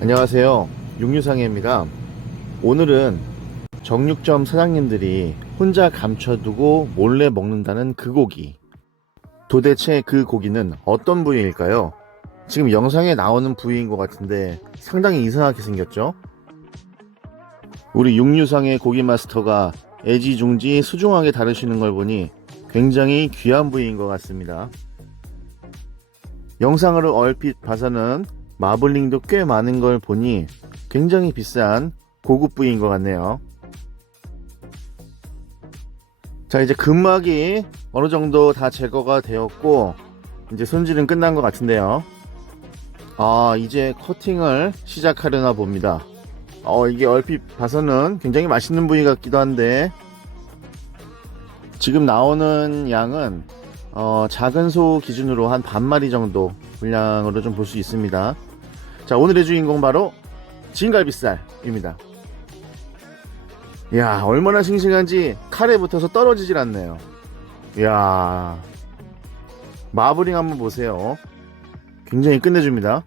안녕하세요. 육류상해입니다. 오늘은 정육점 사장님들이 혼자 감춰두고 몰래 먹는다는 그 고기. 도대체 그 고기는 어떤 부위일까요? 지금 영상에 나오는 부위인 것 같은데 상당히 이상하게 생겼죠? 우리 육류상의 고기 마스터가 애지중지 수중하게 다루시는 걸 보니 굉장히 귀한 부위인 것 같습니다. 영상으로 얼핏 봐서는 마블링도 꽤 많은 걸 보니 굉장히 비싼 고급 부위인 것 같네요. 자, 이제 근막이 어느 정도 다 제거가 되었고, 이제 손질은 끝난 것 같은데요. 아, 이제 커팅을 시작하려나 봅니다. 어, 이게 얼핏 봐서는 굉장히 맛있는 부위 같기도 한데, 지금 나오는 양은 어, 작은 소 기준으로 한 반마리 정도 분량으로 좀 볼 수 있습니다. 자, 오늘의 주인공 바로 진갈비살입니다. 이야, 얼마나 싱싱한지 칼에 붙어서 떨어지질 않네요. 이야, 마블링 한번 보세요. 굉장히 끝내줍니다.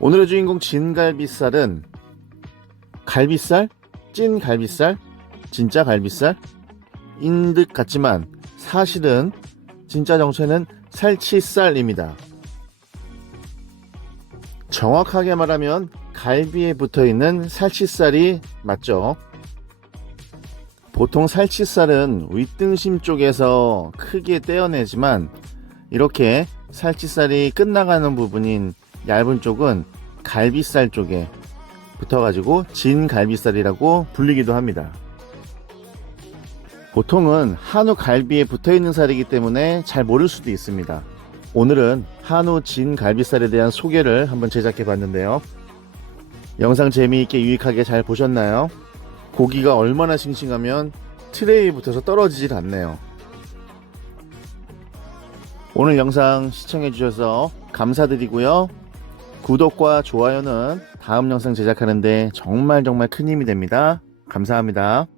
오늘의 주인공 진갈비살은 갈비살? 찐 갈비살? 진짜 갈비살? 인듯 같지만 사실은 진짜 정체는 살치살입니다. 정확하게 말하면 갈비에 붙어 있는 살치살이 맞죠. 보통 살치살은 윗등심 쪽에서 크게 떼어내지만 이렇게 살치살이 끝나가는 부분인 얇은 쪽은 갈비살 쪽에 붙어가지고 진 갈비살이라고 불리기도 합니다. 보통은 한우 갈비에 붙어 있는 살이기 때문에 잘 모를 수도 있습니다. 오늘은 한우 진 갈비살에 대한 소개를 한번 제작해 봤는데요. 영상 재미있게 유익하게 잘 보셨나요? 고기가 얼마나 싱싱하면 트레이에 붙어서 떨어지질 않네요. 오늘 영상 시청해 주셔서 감사드리고요. 구독과 좋아요는 다음 영상 제작하는데 정말 정말 큰 힘이 됩니다. 감사합니다.